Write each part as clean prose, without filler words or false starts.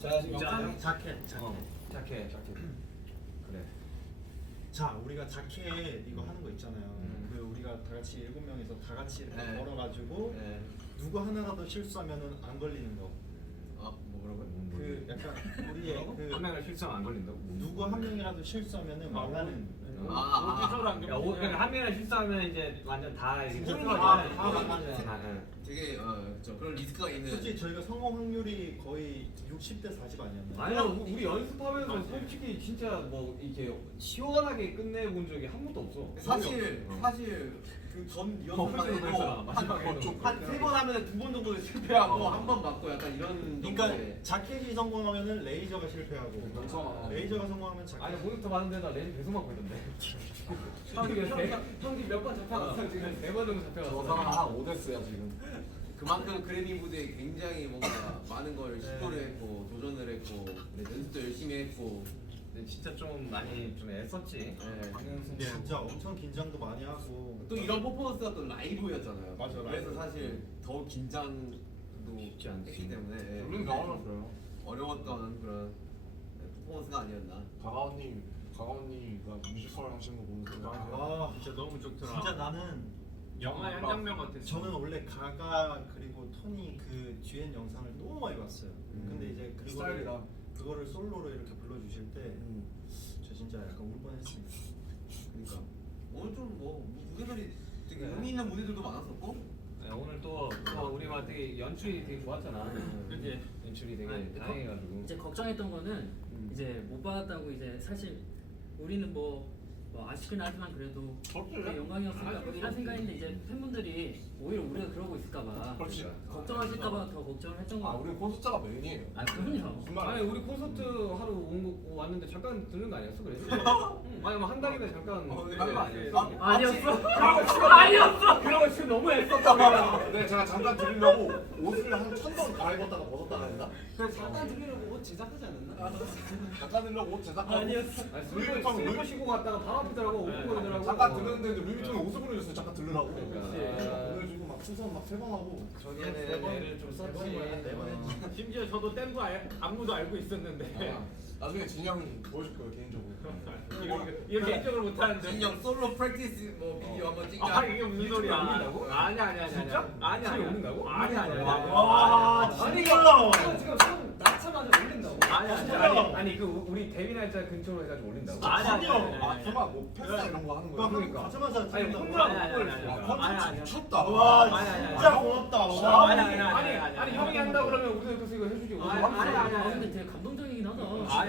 자 지금 자켓. 자켓. 그래. 자, 우리가 자켓 이거 하는 거 있잖아요. 그 우리가 다 같이 7명이서 다 같이 이렇게 네. 걸어가지고 네. 누구 하나라도 실수하면은 안 걸리는 거. 뭐라고요? 그 약간 우리의 그 한 명을 실수하면 안 걸린다고? 누구 한 명이라도 실수하면은 망하는. 그러니까 한 명을 실수하면 이제 완전 다 이게 진짜 다 다 망하는. 되게 그렇죠. 그런 리스크가 있는. 솔직히 저희가 성공 확률이 거의 60대 40 아니었나요? 아니야, 우리 연습하면서 솔직히 진짜 뭐 이렇게 시원하게 끝내본 적이 한 번도 없어. 사실 그전 홈페이지로 그랬잖아, 마지막에 한3번 하면 2번 정도 실패하고 한 번 맞고 약간 이런. 그러니까 자켓이 성공하면은 레이저가 실패하고 레이저가 성공하면 자켓. 아니 모니터 봤는데 나 렌즈 계속 맞고 있던데. 형이 몇 번 잡혀갔어 지금 4번 정도 잡혀갔어. 저 사람 한 5대스야 지금. 그만큼 그래밍 부대에 굉장히 뭔가 많은 걸 시도를 했고 도전을 했고 연습도 열심히 했고. 근데 진짜 좀 많이 좀 애썼지. 근데 진짜 엄청 긴장도 많이 하고 또 이런 퍼포먼스가 또 라이브였잖아요. 맞아, 그래서 라이브. 사실 더 긴장도 쉽지 않지. 했기 때문에 우린 나와놨어요. 어려웠던 그런 퍼포먼스가 아니었나. 가가오님가 뮤지컬 하시는 거 보면서 아 진짜 너무 좋더라. 진짜 나는 영화의 한 장면 같았어. 저는 원래 가가 그리고 토니 그 듀엣 영상을 너무 많이 봤어요. 근데 이제 스타일이다. 그거를 솔로로 이렇게 불러주실 때 저 진짜 약간 울 뻔했습니다. 그러니까 오늘 좀 뭐 무대들이 되게 의미 있는 무대들도 많았었고. 네, 오늘 또 우리가 되게 연출이 되게 좋았잖아. 그치? 연출이 되게 아니, 다행해가지고. 이제 걱정했던 거는 이제 못 받았다고 이제 사실 우리는 뭐 아쉽긴 하지만 그래도 그게 영광이었으니까 뭐 이런 생각인데 이제 팬분들이 오히려 우리가 그러고 있을까봐 그렇지. 걱정하실까봐 더 걱정을 했던 거 아 같아요. 우리 콘서트가 메인이에요. 아 그럼요. 무슨 말? 아니 우리 콘서트 하러 왔는데 잠깐 들른 거 아니었어 그래? 아니 뭐 한 달이면 잠깐 들른 거 아니었어? 아니었어. 그런 거 지금 너무 애썼다. 네 제가 잠깐 드리려고 옷을 한 1000번 갈아입었다가 벗었다가 했나? 그래서 잠깐 들리려고 옷 제작하지 않았나? 잠깐 드리려고 옷 제작하고 아니었어. 술 쉬고 갔다가 바로 앞이더라고 오픈거리더라고. 잠깐 들었는데 루이비통에 옷을 보내줬어요. 잠깐 들으라고. 그러니까. 보내주고 막 풍선 막 3번 하고. 저기에는 애를 좀 썼지. 심지어 저도 땡구 안무도 알고 있었는데 나중에 진이 형이 보여줄 거예요 개인적으로. 이거 개인적으로 못하는데. 진영 솔로 프랙티스 뭐 비디오 한번 찍자. 아 이게 무슨 소리야? 올린다고? 아니. 진짜? 아니. 지금 올린다고? 아니. 와 아니 진짜. 지금 낳자마자 올린다고? 아니 그 우리 데뷔 날짜 근처로 해가지고 올린다고? 아니. 아 설마 뭐 팬사 이런 거 하는 거야? 그러니까 가자마자 아니 찍는다고. 콩나물 아니, 먹고 아니, 있으니까. 아니. 미쳤다. 와 아니. 진짜 고맙다. 와. 아니 형이 한다 그러면 우리도 그래서 이거 해주지. 아 근데 되게 감동적이긴 하다. 아니.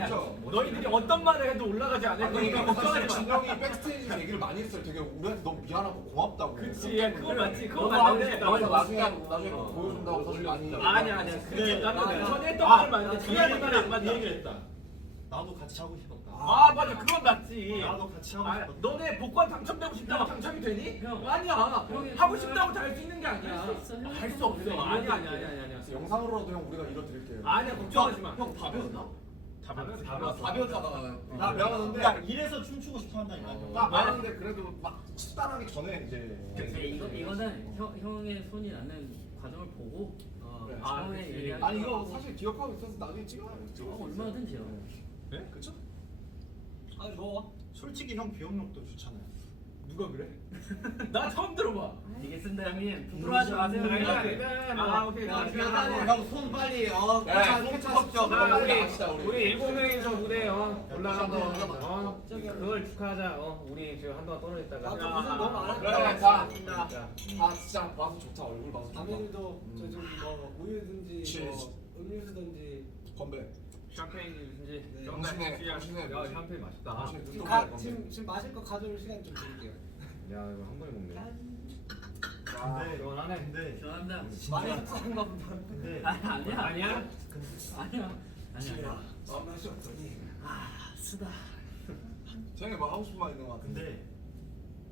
너희들이 어떤 말을 해도 올라가지 않을 거니까 걱정하지 마. 진영이 백스테이지 얘기를 많이 했어요. 되게 우리한테 너무 미안하고 고맙다고. 그치, 그거 맞지. 그거 너가 하고 맞는데. 싶다고 해서 나중에 보여준다고 사실 많이. 아니야. 그게 나도 전에 했던 아, 말을 맞는데 뒤에 하는 말이 안 맞아. 얘기를 했다. 나도 같이 하고 싶었다. 아 맞아, 그건 맞지. 나도 같이 하고 아, 싶었다. 너네 복권 당첨되고 싶다고 당첨이 되니? 형. 아니야. 형이 하고 그거야. 싶다고 다 할 수 있는 게 아니야. 할수 있어. 할 수 없어. 아니야. 그래서 영상으로라도 형 우리가 이뤄드릴게요. 아니야, 걱정하지 마. 형 밥이었나? 다 밥이었다가 나 미안한데. 야 이래서 춤추고 싶어 한다니까. 나 미안한데 그래도 막 식단하기 전에 이제. 근데 이거는 형의 손이 나는 과정을 보고 그래. 처음에 그치. 얘기하기 아니 이거 사실 기억하고 있어서 나중에 찍어요. 얼마든지요. 네? 그쵸? 아니 뭐 솔직히 형 기억력도 좋잖아요. 누가 그래? 나 처음 들어봐. 알겠습니다 형님. 부끄러워하지 마세요. 아 오케이. 형손 빨리 캐치하십시오. 자, 갑시다, 우리 7명이서 무대 올라간 거 그걸 축하하자. 우리 지금 한동안 떨어졌다가. 무슨 너무 많아. 그래 자 진짜 봐서 좋다 얼굴 봐서 좋다. 다민이도 저좀 뭐 우유든지 치즈. 뭐 음료수든지 건배. 샴페인인지 당신의 야 샴페인 맛있다. 당신의 지금, 눈동자의 건배. 지금 마실 거 가져올 시간 좀 드릴게요. 야 이거 한 번에 먹네. 근데 시원하네. 근데 죄송합니다. 많이 흡사한가 보다. 근데 아니야. 아니야? 아니야. 맛이 없더니. 쓰다. 쟤네 뭐 하고 싶은 말 있는 거 같은데. 근데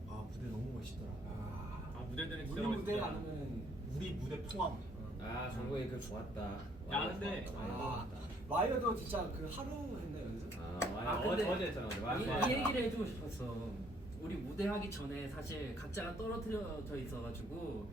아 무대 너무 멋있더라. 아 무대들은 진짜 우리 무대 멋있다. 아니면 우리 무대 포함. 아 정국이 그 좋았다. 야, 근데 와이어도 진짜 그 하루 했나 연습? 어제 했잖아 어제. 이 얘기를 해주고 싶었어. 우리 무대 하기 전에 사실 각자가 떨어뜨려져 있어가지고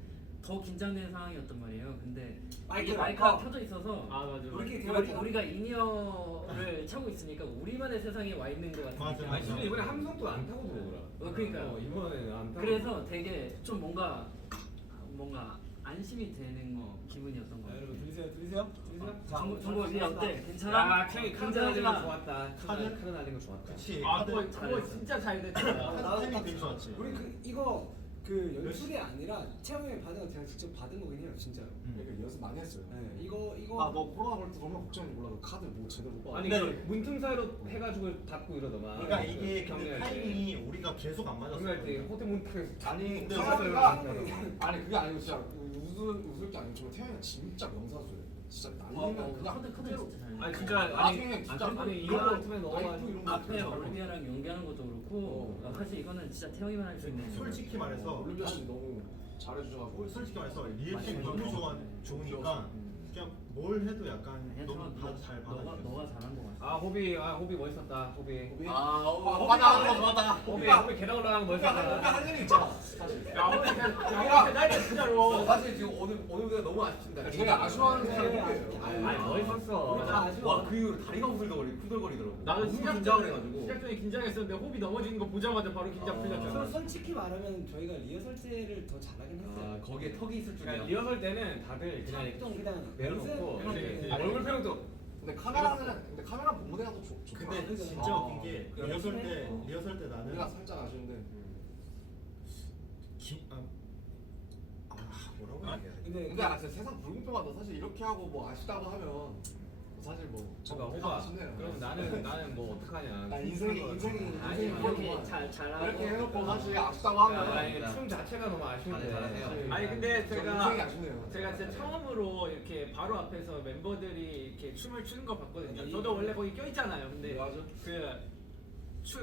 더 긴장된 상황이었단 말이에요. 근데 마이크, 이게 마이크가 켜져 있어서 아 맞아. 우리끼리 대화했잖아. 우리가 인이어를 차고 있으니까 우리만의 세상에 와 있는 것 같은 맞아, 느낌. 맞아. 아니 이번에 함성도 안 타고 들어오더라. 그러니까 이번에는 안 타고. 그래서 되게 좀 뭔가 안심이 되는 기분이었던 것 자, 같아요. 여러분 들리세요? 정보 이게 어때? 괜찮아? 야, 탱이 카드 긴장하지 날리는 마. 거 좋았다. 카드 날리는 거 좋았다. 그치. 아 다들 그거 진짜 잘 됐다. 타이밍 되게 좋았지. 우리 이거 연출이 아니라 채영이 받은 거 제가 직접 받은 거긴 해요, 진짜로. 그러니까 연습 많이 했어요. 네, 이거 아 너 코로나 걸릴 때 얼마나 걱정인지 몰라. 너 카드 뭐 제대로 못 받아. 아니 그 문틈 사이로 해가지고 닫고 이러더만. 그러니까 이게 근데 경기할 때. 타이밍이 우리가 계속 안 맞았어. 경기할 때 호텔 문틈에서 아니 근데 태양이가 아니 그게 아니고 진짜 웃을 게 아니고 정말 태양이가 진짜 명사수예요. 진짜 날리면 그냥 카드 그대로. 진짜 잘. 아니 진짜 나중에 진짜 아니 이런 이거 거 같으면 나이프 넣어가지고 이런 거 앞에 진짜 올리비아랑 연기하는 것도 그렇고 사실 이거는 진짜 태영이만 할 수 있는. 솔직히 말해서 올림피아 씨 너무 잘해주셔가지고 솔직히 말해서 리액션이 너무 좋으니까 그냥 뭘 해도 약간 아니야, 너무 너- 다잘 너가 받아줘. 잘한 것 같아. 아 호비 멋있었다. 호비. 맞아 하는 거 좋았다. 호비 계단 올라가는 거 멋있었다. 할 일이 있잖아 사실. 야 오늘 대단해 진짜로. 사실 지금 오늘 무대가 너무 아쉽습니다. 되게 아쉬워하는 사람이 아니 멋있었어. 우리 다 아쉬워. 와 그 이후로 다리가 후들거리더라고. 나도 너무 시작 긴장을 전에 해가지고. 시작 전에 긴장했었는데 호비 넘어지는 거 보자마자 바로 긴장 풀렸잖아. 솔직히 말하면 저희가 리허설 때를 더 잘하긴 했어요. 아 거기에 턱이 있을 줄이야. 그러니까 리허설 때는 다들 그냥 좀 그냥 내려놓고 연습, 얼굴 표정도 근데 카메라 본 무대가 더 좋다. 근데 진짜 웃긴 게 리허설 때 우리가 나는 살짝 아쉬운데. 뭐라고 얘기해야 돼? 근데 아 진짜 세상 불공평하다. 사실 이렇게 하고 뭐 아쉽다고 하면 사실 뭐 잠깐 다 호바. 아쉽네요. 그럼 나는 뭐 어떡하냐. 나 인생이 아니 이렇게 그렇구만. 잘하고 이렇게 해놓고 사실 아쉽다고 아니 하면 춤 자체가 너무 아쉬운데. 잘하세요. 아니 근데 인생이 제가 아쉽네요. 진짜 처음으로 이렇게 바로 앞에서 member들이 이렇게 춤을 추는 거 봤거든요. 저도 원래 거기 껴 있잖아요. 근데 맞아.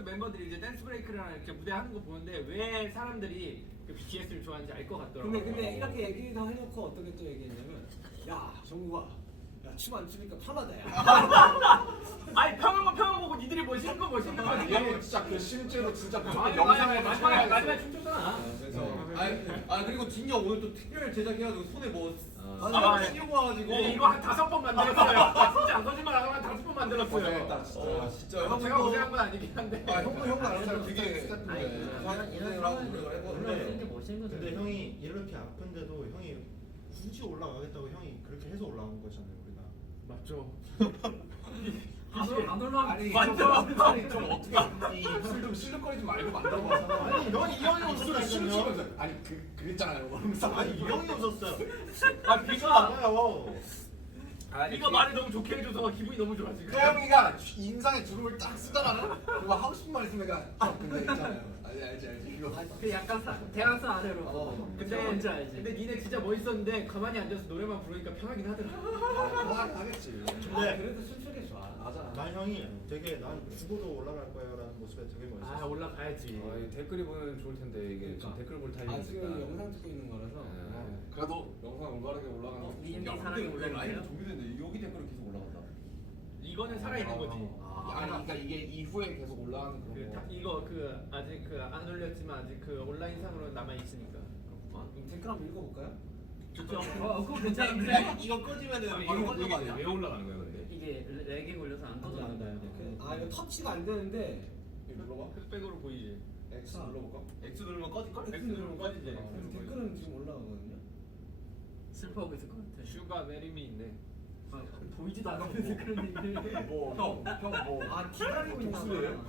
멤버들이 이제 댄스 브레이크랑 이렇게 무대 하는 거 보는데 왜 사람들이 그 BTS를 좋아하는지 알 것 같더라고요. 근데 이렇게 얘기도 해놓고 어떻게 또 얘기했냐면, 야 정국아, 야 춤 안 추니까 편하다 야. 아니 평을 보고 니들이 멋있는 거 멋있는 거지. 이거 진짜 그 실제로 진짜 아니 영상에 마지막에 춤췄잖아. 그래서 그리고 진이 형 오늘 또 특별 제작해가지고 손에 뭐 아, 씌우고 와가지고. 이거 한 5번 만들었어요. 아, 진짜 안 거짓말 안 하면 한 5번 만들었어요. 고생했다 진짜. 진짜 제가 고생한 건 아니긴 한데. 형도 알아서 되게 아니 스태프인데. 이런 상황은 올라오는 게 멋있는 거죠. 근데 형이 이렇게 아픈데도 형이 굳이 올라가겠다고 형이 그렇게 해서 올라온 거잖아요 우리가. 맞죠. 안 올라가. 아니 맞죠? 아니 좀 어떻게 이술좀 실룩거리지 말고 만들어봐서. 아니 형이 이 형이 입술을 웃었어요. 실룩시면서 아니 그랬잖아요. 그러면서 아니 이 형이 웃었어요. 아 비가 맞아요. 네가 말을 너무 좋게 해줘서 기분이 너무 좋아 지금. 태영이가 인상에 주름을 딱 쓰잖아. 그거 하고 싶은 말 있으면 내가 근데 있잖아요. 알지 이거. 그 약간 대각선 아래로. 근데 뭔지 알지. 근데 니네 진짜 멋있었는데 가만히 앉아서 노래만 부르니까 편하긴 하더라. 하겠지. 근데 그래도 춤추기 좋아. 맞아. 난 형이 되게 난 죽어도 올라갈 거야라는 모습에 되게 아 멋있었어. 올라가야지. 댓글이 보면 좋을 텐데 이게 지금 댓글 볼 아 지금 타이밍이니까. 영상 찍고 있는 거라서. 그래도 영상 올바르게 올라가는 거. 이엠 야 사랑이 근데 왜 라인이 올라오네요. 정비됐는데 여기 댓글은 계속 올라간다. 이거는 살아있는 거지. 아니 그러니까 이게 이후에 계속 올라가는 그런 거. 이거 아직 안 올렸지만 아직 그 온라인상으로 남아 있으니까. 댓글 한번 읽어볼까요? 좋죠. 그거 괜찮은데? 이거 꺼지면은 이거 이게 왜 올라가는 거야 근데? 이게 렉이 걸려서 안 떠져나가요. 아 이거 터치가 안 되는데. 이거 눌러봐. 흑백으로 보이지. X 눌러볼까? X 누르면 꺼질걸? X 누르면 꺼지지. 그래서 댓글은 지금 올라가거든요. 슬퍼하고 있을 것 같아. 슈가 메리미인데. 아, 보이지도 않으면서 그런 얘기를. 형 뭐. 아 기다리고 있나 독수리예요?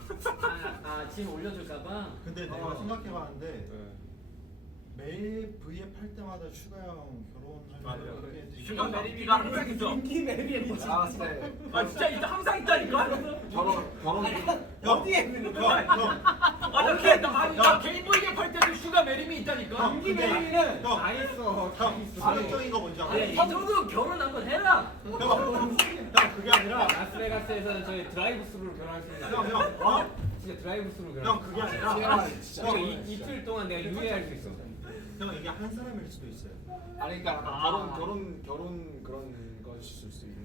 아 지금 올려줄까봐. 근데 내가 생각해봤는데 매일 V앱 할 때마다 슈가 형 결혼하면 그렇게 슈가 메리미가 항상 있어. 인기 매력이 뭐지? 아 진짜. 아 진짜 항상 있다니까. 결혼. 어디에 있는 거야? 나 개인 V앱 할 때도 슈가 메리미 있다니까. 인기 매력이는 다 있어. 파격적인 거 뭔지 알아? 이 정도 결혼 한번 해라. 형 그게 아니라 라스베가스에서는 저희 드라이브 스루로 결혼할 수 있는. 형 진짜 드라이브 스루로 결혼. 형 그게 아니라 진짜. 형 이틀 동안 내가 유예할 수 있어. 형 이게 한 사람일 수도 있어요. 아니 그러니까 결혼 그런 거 도와주실 수 있는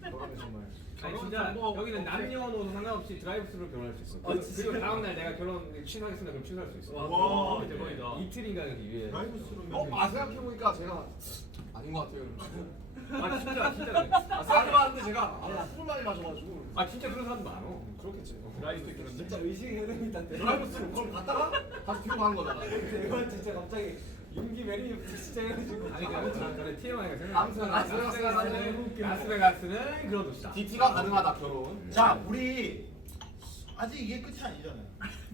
그러면 정말 아니 진짜 여기는 남녀노소 상관없이 드라이브스루로 결혼할 수 있어. 그리고 다음 날 내가 결혼 취소하겠습니다. 그럼 취소할 수 있어. 와, 대박이다. 이틀인가 이렇게 유예. 드라이브스루면 생각해보니까 제가 아닌 것 같아요. 아 진짜 그래. 생각해봤는데 제가 술을 많이 마셔가지고 아 진짜 그런 사람도 많아. 그렇겠지. 드라이브 그런데. 진짜 의식의 흐름이 있다는데. 드라이브스루 그걸 갔다가 다시 뒤로 가는 거잖아. 이건 진짜 갑자기 윤기 메리부터 진짜 해가지고. 아니 그래 TMI가 생각. 아무튼 라스베가스는 그런 곳이다. DT가 가능하다 결혼. 자, 우리 아직 이게 끝이 아니잖아요.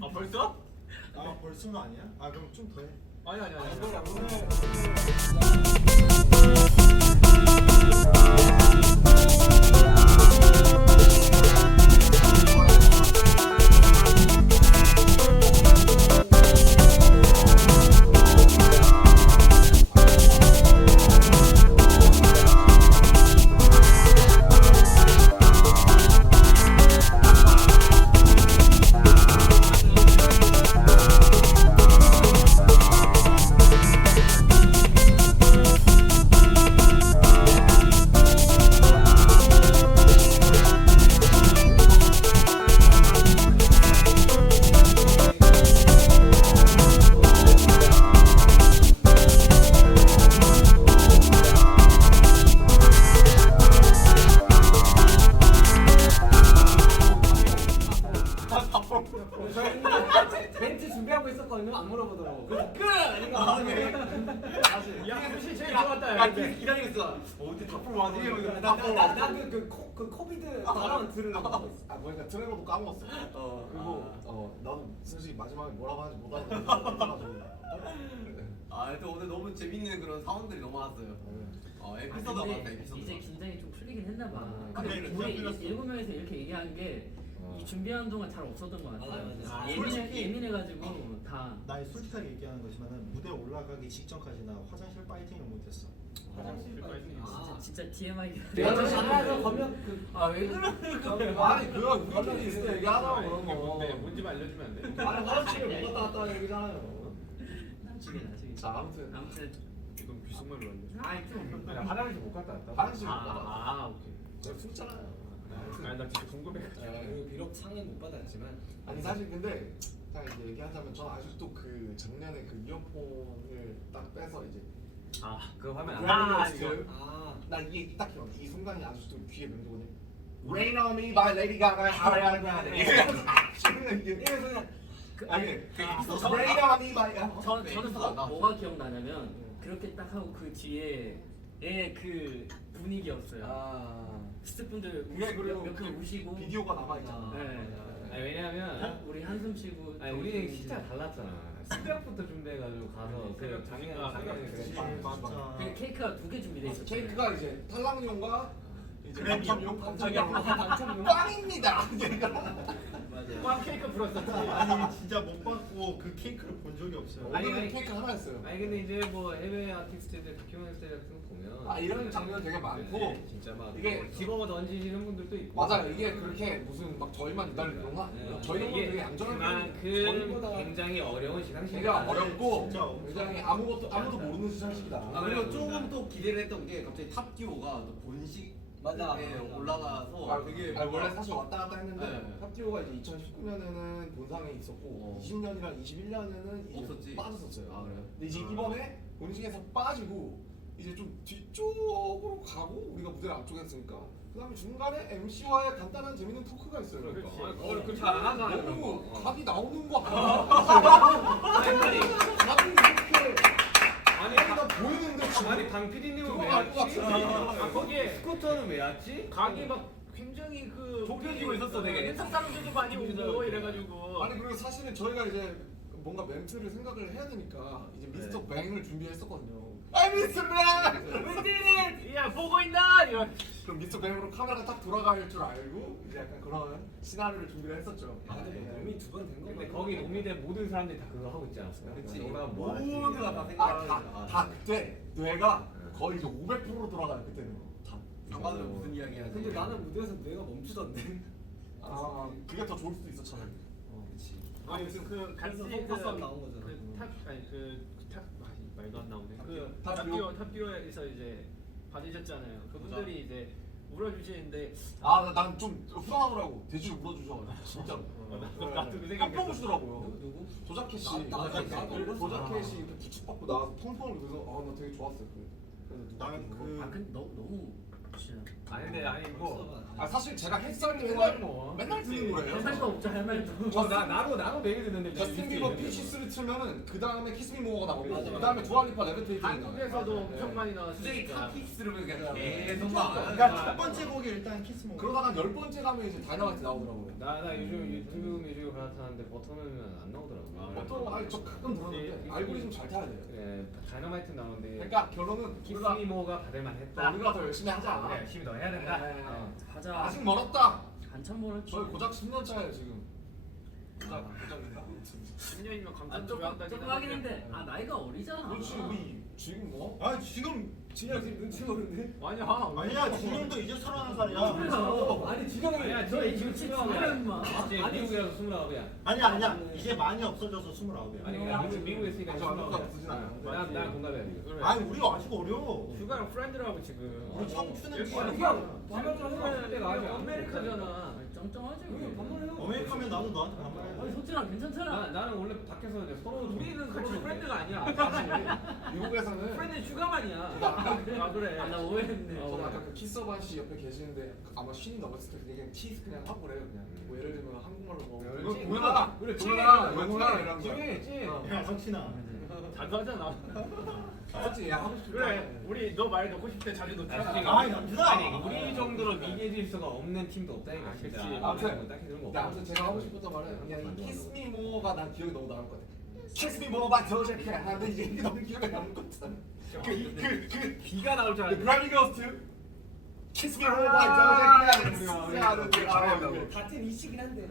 아 벌써? 아, 벌써는 아니야? 아, 그럼 좀 더 해. 아니. 멘트 준비하고 있었거든요. 안 물어보더라고. 그래서 끝! 이거 야 사실 제일 좋았다. 야 기다리고 있어. 어디 답을 많이 해. 나그 코비드 단어 들으려고. 그러니까 트레버도 까먹었어. 그리고 나도 솔직히 마지막에 뭐라고 하는지 못 알아듣고. 또 오늘 너무 재밌는 그런 사원들이 너무 많았어요. 에피소드가 많다. 근데 에피소드. 이제 긴장이 좀 풀리긴 했나 봐. 아, 근데 그래, 우리 풀렸어. 7명에서 이렇게 얘기한 게 이 준비하는 동안 잘 없었던 것 같아요. 맞아. 솔직히- 예민해가지고 다. 나 솔직하게 얘기하는 거지만은 무대 올라가기 직전까지 나 화장실 파이팅을 못했어. 진짜 TMI. 내가 잘하는 거면 아왜 그래? 아니 그건 관련이 있을 때 얘기하자고 그런 거. 뭔지 알려주면 안 돼? 아니 화장실을 못 갔다 왔다 하는 얘기잖아요. 나중에. 자 아무튼 이건 귓속말로 알려. 아이 좀. 나 화장실 못 갔다 왔다. 화장실 못 갔다 왔다. 아 오케이. 제가 숨잖아요. 아니 나 진짜 궁금해. 그리고 비록 상은 못 받았지만 아니 사실 근데 딱 이제 얘기하자면 저는 아직도 그 작년에 그 이어폰을 딱 빼서 이제 아 그거 하면 안 아, 돼. 지금 아 나 이게 딱 기억. 이 순간이 아직도 귀에 맴도거든. Rain on me by Lady Gaga, Ariana Grande. 이게 그냥 아니 Rain on me by 저는 뭐가 기억나냐면 그렇게 딱 하고 그 뒤에 그 분위기였어요. 스태프분들 몇분 우시고 비디오가 남아 있잖아. 네. 아니 왜냐면 우리 한숨 쉬고. 아니 우리는 진짜 달랐잖아. 새벽부터 준비해가지고 가서 그 작년 작년에 맞아. 그 케이크가 2개 준비돼 있었어요. 케이크가 이제 탈락용과 이제 그래미용. 당첨용 빵입니다. 맞아요. 꽝 케이크 불었었지. 아니 진짜 못 받고 그 케이크를 본 적이 없어요. 오늘은 케이크 하나였어요. 아니 근데 이제 뭐 해외 아티스트들 다큐멘터리 같은 거 보면 이런 장면 되게 많고 진짜 막 이게 집어가 던지시는 분들도 있고 맞아요. 이게 그렇게 무슨 막 저희만 기다리는 건 아니에요. 저희는 되게 이게 얌전한 그만큼 굉장히 어려운 시상식이다. 되게 어렵고 진짜 어렵다. 굉장히 아무도 모르는 시상식이다. 그리고 조금 또 기대를 했던 게 갑자기 탑듀오가 또 본식에 맞아. 올라가서 되게 원래 사실 왔다 갔다 했는데 네. 탑듀오가 이제 2019년에는 본상에 있었고 20년이랑 21년에는 이제 없었지. 빠졌었어요. 아, 그래요? 근데 이제 이번에 본식에서 빠지고 이제 좀 뒤쪽으로 가고 우리가 무대를 앞쪽에 했으니까 그다음에 중간에 MC와의 간단한 재밌는 토크가 있어요. 그렇지. 그러니까. 그걸 그렇게 안 하잖아요. 그런 너무 거. 각이 나오는 거 같아. 아니 각이 이렇게 아니 나 보이는데 지금 아니 방 PD님은 왜 들어갈 것 왔지? 같은데. 아 거기에 스쿠터는 왜 왔지? 각이 막 굉장히 그 좁혀지고 있었어, 되게. 인상 사람들도 많이 오고 이래가지고. 아니 그리고 사실은 저희가 이제 뭔가 멘트를 생각을 해야 되니까 이제 미스터 뱅을 준비했었거든요. 아이 미스터 뱅! We did it! 야 보고 있나? 이런. 그럼 미스터 뱅으로 카메라가 딱 돌아갈 줄 알고 이제 약간 그런 시나리오를 준비를 했었죠. 근데 뭐 이미 2번 된 거. 근데 거기 노미된 모든 사람들이 다 그거 하고 있지 않았어요? 그치. 너가 뭐 하지? 모두가 다 생각하는 다 그때 뇌가 거의 이제 500%로 돌아가요 그때는. 다. 가만히 무슨 이야기 하지? 근데 나는 무대에서 내가 멈추던데. 그게 더 좋을 수도 있어 차라리. 그치. 아니 그 같이 그래서 펑커썸 나온 거잖아. 그탑 아니 그탑 말도 안 나오네. 그 탑듀오? 탑듀오에서 이제 받으셨잖아요. 그분들이 이제 울어주시는데 난 좀 후련하더라고. 대주를 물어주셔가지고 진짜로. 나도 그 생각. 깜짝 놀시더라고요. 누구? 도자켓이 나도 도자켓이 이렇게 부축받고 나와서 펑펑을 그래서 나 되게 좋았어요. 그래서 누가 나는 그 아 근데 너무 진짜 아니 근데 아니 뭐. 사실 제가 했을 때 맨날 듣는 할 거예요. 말도 없죠 할 말도. 나도 매일 듣는데 저스틴 비버 피시스를 틀면은 그 다음에 키스 미 모어가 나오고 맞아, 그 다음에 두알리파 레비테이팅이 나와요. 한국에서도 엄청 많이 수정이 나왔으니까. 탑픽스를 그냥 계속 막. 그러니까 첫 번째 곡이 일단 키스 모. 그러다가 한 10번째 가면 이제 다이너마이트 나오더라고요. 나 요즘 유튜브 뮤직을 갈아타는데 버터는 안 나오더라고. 어떤 저 가끔 들었는데 알고리즘 잘 타야 돼요. 예, 다이너마이트 나오는데 그러니까 결론은 우리가 키스미모가 받을만 했다. 우리가 더 열심히 하자. 우리가 열심히 더 해야 된다. 네. 하자. 아직 멀었다. 한참 멀었지. 저희 고작 10년 차예요 지금. 고작인가? 10년이면 아 감탄 조금 조용하다긴 조금 하긴 했는데 아 나이가 어리잖아. 그렇지 우리 지금 뭐? 아 지금 진영 지금 눈치 보는데? 아니야. 아니야 진영도 이제 31살이야. 아니 진영이 아니야, 너 지금 지금 지금 27이야 임마. 이제 미국이라서 29이야. 아니야 이제 많이 없어져서 29이야. 아니 그러니까 미국에 있으니까 아직 아무것도 없으진 않아요. 난 공감해 지금. 아니 우리 아직 어려. 휴가랑 프렌드라고 지금. 우리 청춘은 여기 지금 그냥 반말 좀 해봐. 내가 아직 아메리카잖아. 쩡쩡하지. 왜 반말해요? 어메리카면 나도 너한테 아니 반말해. 속지랑 괜찮잖아. 나는 원래 밖에서 이제 서로 우리는 같이 프렌드가 아니야. 미국에서는 프렌드 휴가만이야. 아 그래. 아, 나 오해했네. 저는 아까 그 키서반 씨 옆에 계시는데 아마 신이 넘었을 때 그냥 키스 그냥 하고 그래요 그냥. 뭐 예를 들면 한국말로 뭐 그렇지. 뭐야 그래, 뭐야 찐. 뭐야 이런 거. 찐. 야 성신아. 자주 하잖아. 그렇지 야 하고 싶다. 그래. 우리 너 말 넣고 싶을 때 자주 넣잖아. 아 남준아. 아니 우리 정도로 미개 질서가 없는 팀도 없다니까 진짜. 그치. 아무튼 딱히 그런 거 근데 없어. 아무튼 제가 하고 싶었던 말은 그냥 이 키스 미 모어가 난 기억이 너무 남을 것 같아. 키스 미 모어 바 도저케 하는데 이제 이게 너무 기억에 남을 것 같아. 그 비가 나올 줄 알았는데. 브라이빙 거스트 키스 미 모어 바 도저케 하는데 같은 이시긴 한데.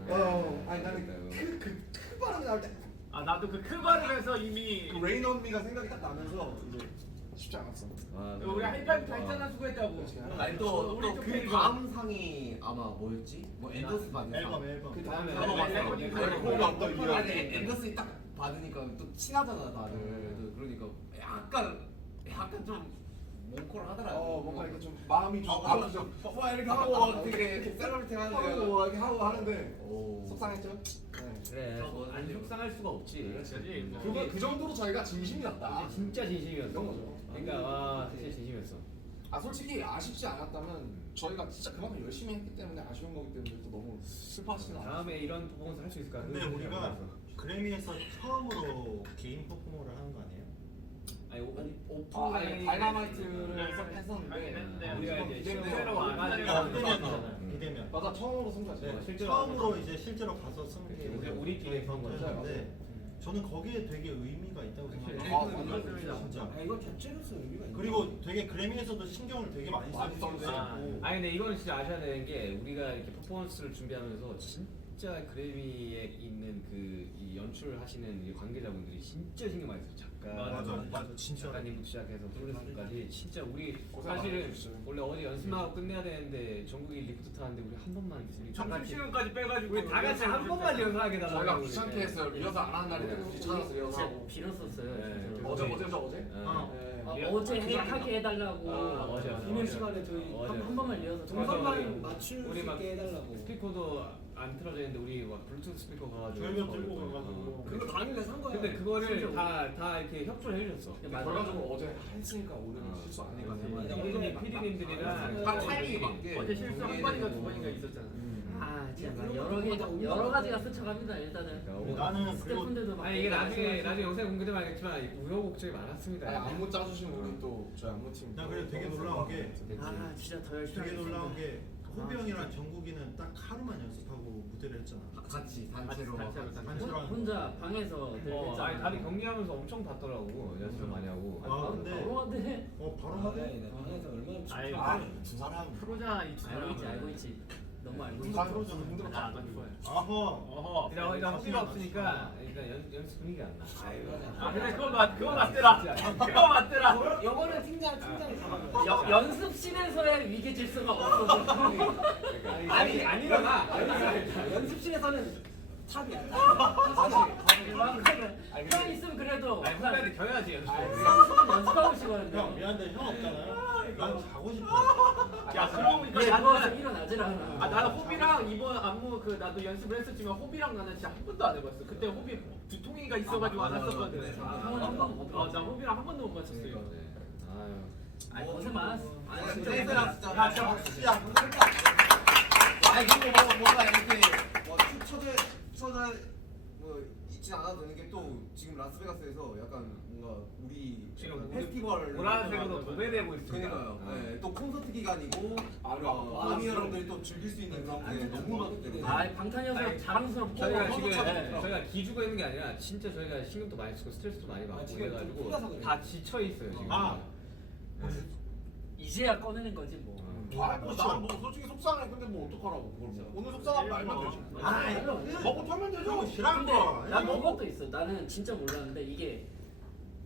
아니 나는 그 발음이 나올 때 아 나도 그 큰 발음에서 이미 그 레인 온 미가 생각이 딱 나면서 이제 쉽지 않았어. 우리 하이파이브 다 했잖아 수고했다고. 아니 우리 또그 또 페이버. 다음 상이 아마 뭐였지? 뭐 앤더스 받은 상. 앨범. 그 다음에 다음에 아니 앤더스 딱 받으니까 또 친하잖아 다들. 그러니까 약간 좀 몽콜하더라고. 뭔가 이렇게 좀 마음이 좀 아프죠. 와 이렇게 하고 되게 이렇게 셀러리팅 하는데. 하고 이렇게 하고 하는데 오. 속상했죠. 네. 그래. 안 속상할 수가 없지. 그렇지. 뭐. 그거 그 정도로 저희가 진심이었다. 이제 진짜 진심이었어. 이런 거죠. 그러니까 와 진짜 진심이었어. 솔직히 아쉽지 않았다면 저희가 진짜 그만큼 열심히 했기 때문에 아쉬운 거기 때문에 또 너무 슬퍼하시는 않아요. 다음에 이런 퍼포먼스 할 수 있을까? 근데 우리가 그래미에서 처음으로 개인 퍼포머를 하는 거 아니에요? 아니 아니 다이너마이트를 했었는데 우리가 이제 비대면 실제로 와가지고 비대면. 맞아 처음으로 승자지. 네, 실제로 처음으로 이제 실제로 가서 승리. 우리끼리 한 거죠. 했는데 저는 거기에 되게 의미가 있다고 생각해요. 맞습니다. 진짜. 아 이거 자체로서 의미가 있네. 그리고 되게 그래미에서도 신경을 되게 많이 써주시고. 아니 근데 이건 진짜 아셔야 되는 게 우리가 이렇게 퍼포먼스를 준비하면서 진짜 그래미에 있는 그 이 연출을 하시는 이 관계자분들이 진짜 신경 많이 써요. 맞아 진짜. 작가님부터 시작해서 프로듀서까지 진짜 우리 고생 사실은 많으셨어요. 원래 어제 연습하고 끝내야 되는데 전국이 리프트 타는데 우리 한 번만 우리 다 같이 점심시간까지 빼가지고 우리 다 같이 한 번만 연습하게 달라고 저희가 귀찮게 했어요. 리허설 안 하는 날인데 굳이 찾아서 리허설 진짜 하고. 빌었었어요. 네, 진짜로. 어제? 네. 어제 하게 해달라고 어제. 이년 시간에 저희 한 번만 리허설 동선만 맞출 수 우리 막 있게 해달라고. 스피커도 안 틀어져 있는데 우리 막 블루투스 스피커 가가지고 저희가 들고 가가지고. 그거 당일에 산 거야. 근데 그거를 다 이렇게 협조를 해줬어. 결과적으로 어제 했으니까 오늘 실수 안 해가지고. PD님들이랑 딱 타이밍이 맞게. 어제 실수 한 번인가 두 번인가 있었잖아. 아 진짜 막 여러 가지가 스쳐갑니다 일단은. 나는 그리고 스태프분들도 막 아니 이게 나중에 영상에 공개되면 알겠지만 우여곡절이 많았습니다. 아니, 안무 짜주신 우리 또 저희 안무팀. 나 그래 되게 놀라운 게 아 진짜 더 열심히 되게 하겠습니다. 놀라운 게 호비 형이랑 정국이는 딱 하루만 연습하고 무대를 했잖아. 같이 단체로. 단체로 하는 거. 혼자 방에서 들렸잖아. 아니 다들 경기하면서 엄청 봤더라고 연습을 많이 하고. 아 근데 바로한데 바로 아, 하대. 네, 방에서 얼마나 아이, 춥다. 두 사람. 프로잖아 이 두 알고 있지 사람은. 알고 있지. 너무 알고 있지. 부산 프로저는 힘들었다. 아, 나 좋아요. 아허. 어허. 일단 허비가 없으니까 일단 연습 분위기가 안 나. 아 근데 그거 맞더라. 그거 맞더라. 요거는 팀장이 잡아줘. 연습실에서의 위계 질서가 없어. 아니 일어나. 연습실에서는 탑이야. 형 있으면 그래도 아니 후배한테 겨야지 연습. 연습하고 싶거든요. 형 미안한데 형 없잖아요. 난 자고 싶어. 야 그러고 보니까 얘 누워서 나는 일어나질 않아. 나는 호비랑 이번 안무 그 나도 연습을 했었지만 호비랑 나는 진짜 한 번도 안 해봤어. 그때 호비 두통이가 있어가지고 안 맞아, 맞아. 했었거든. 그래. 형은 한 번도 못 나 호비랑 한 번도 못 맞췄어요. 네. 아유. 아니 고생 많았어. 아니 진짜 세이스랑 진짜 야 진짜 박수. 야 감사합니다. 아니 그리고 뭔가 이렇게 처져 뭐 있진 않아도 되는 게 또 지금 라스베가스에서 약간 뭔가 우리 지금 약간 우리 페스티벌 보라색으로 도배되고 있습니다. 그러니까요. 어. 네, 또 콘서트 기간이고 아, 아미 여러분들이 또 즐길 수 있는 그런 게 너무 많기 때문에 아 방탄이어서 아니, 자랑스럽고 저희가 너무 지금 잘해. 저희가 기죽어 있는 게 아니라 진짜 저희가 신경도 많이 쓰고 스트레스도 많이 받고 지금 그래가지고 풀려서 그래. 다 지쳐 있어요 지금. 아. 이제야 꺼내는 거지 뭐. 아뭐 솔직히 속상해. 근데 뭐 어떡하라고 그걸 뭐. 오늘 속상하면 알면 되지. 아 이거 먹고 털면 되죠. 싫은 근데 거. 난 그것도 있어. 나는 진짜 몰랐는데 이게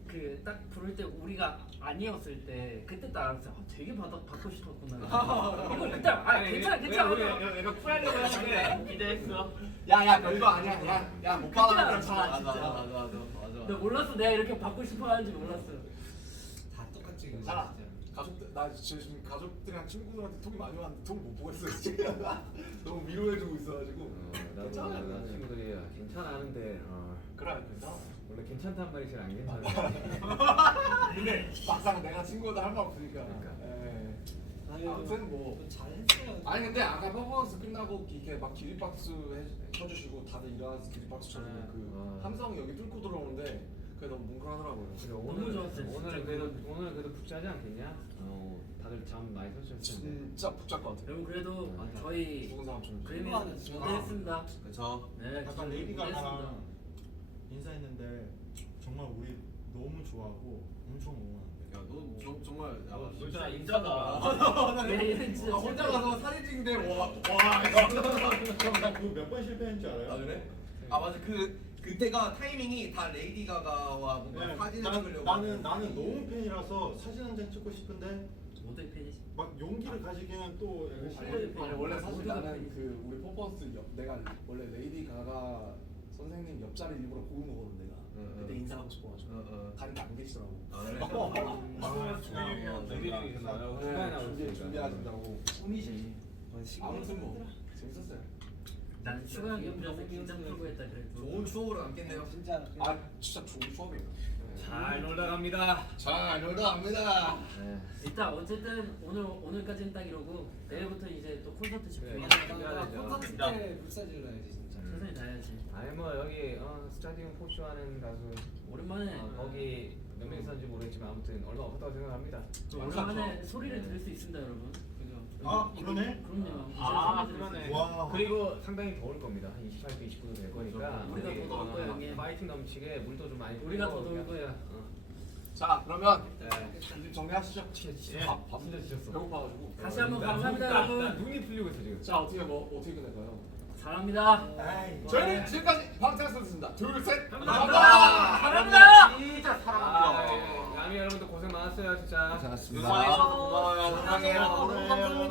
그 딱 부를 때 우리가 아니었을 때 그때 딱 알았어. 되게 받고 싶었구나. 이거 그때 괜찮아. 내가 쿨하려고 했는데 기대했어. 야야 별거 아니야. 야못 받아. 괜찮아, 진짜. 맞아. 나 몰랐어. 내가 이렇게 받고 싶어 하는지 몰랐어. 다 똑같지 근데 자, 진짜. 가족들 나 지금 가족들이랑 친구들한테 톡이 많이 왔는데 톡을 못 보겠어요 지금. 너무 위로해주고 있어가지고. 나도 나 친구들이 괜찮아 하는데 그래 괜찮아. 원래 괜찮단 말이 제일 안 괜찮아. 근데 막상 내가 친구들 할 말 없으니까. 그러니까. 예. 아유, 아무튼 뭐. 잘했어요. 아니 근데 아까 퍼포먼스 끝나고 이렇게 막 기립박수 쳐주시고 다들 일어나서 기립박수 쳐주고 네. 그 함성이 여기 뚫고 들어오는데 그게 너무 뭉클하더라고요. 그래, 너무 좋았어요, 오늘은 진짜. 오늘은 그래도 북자지 않겠냐? 다들 잠 많이 설쳤을 텐데. 진짜 복잡 것 같아요. 여러분 그래도 맞아. 저희 죽은 사람처럼. 그래미에서 무대했습니다. 그렇죠. 네, 아까 레이디 가가랑 인사했는데 정말 우리 너무 좋아하고 엄청 응원한대. 야너 정말 야, 진짜 인자다. 얘는 진짜 혼자 가서 사진 찍는데 와 그몇 번 실패했는지 알아요? 아 그래? 아 맞아 그때가 타이밍이 다 레이디 가가와 뭔가 네, 사진을 찍으려고 나는 너무 팬이라서 사진 한 장 찍고 싶은데 모두의 팬이지. 막 용기를 가지기는 또 약간 아니 원래 사실 모두가 나는 팬이지. 그 우리 퍼포먼스 내가 원래 레이디 가가 선생님 옆자리 일부러 고른 거거든 내가. 그때 인사하고 싶어가지고 다른 게안 계시더라고. 아 그래? 준비하신다고. 꿈이지 아무튼 뭐 재밌었어요. 난 슈가 형 옆에서 긴장 풀고 했다 그래도. 좋은 추억으로 남겠네요 진짜 아 진짜 좋은 추억이에요. 잘 놀다 갑니다. 잘 놀다 갑니다 네. 일단 어쨌든 오늘까지는 딱 이러고 내일부터 이제 또 콘서트 집중해야 해야 되죠. 콘서트 때 불사질러 야지 진짜. 최선을 다해야지. 아니 뭐 여기 스타디움 포쇼하는 가수 오랜만에 거기 몇 명 있었는지 모르겠지만 아무튼 얼마 없었다고 생각합니다. 오랜만에 소리를 들을 수 있습니다, 여러분. 그죠? 아 그러네? 그럼요. 이제 아, 소리 들을 수 그러네. 있어요. 와. 그리고 상당히 더울 겁니다. 한 28도, 29도 될 거니까 우리가 더 더울 거예요, 형님. 파이팅 넘치게 물도 좀 많이 우리가 뿌리고 더 더울 그냥, 거야. 자 그러면 네. 좀 정리하시죠. 예. 밥 진짜 지쳤어. 배고파가지고. 다시 한번 감사합니다, 나 여러분. 눈이 풀리고 있어 지금. 자 어떻게 끝낼까요? 사랑합니다. 아이. 저희는 지금까지 방탄소년단입니다. 둘 셋. 감사합니다. 사랑합니다. 진짜 아, 사랑합니다 예. 남이 여러분들 고생 많았어요 진짜. 고생하셨습니다 고마워요. 사랑해요. 감사합니다.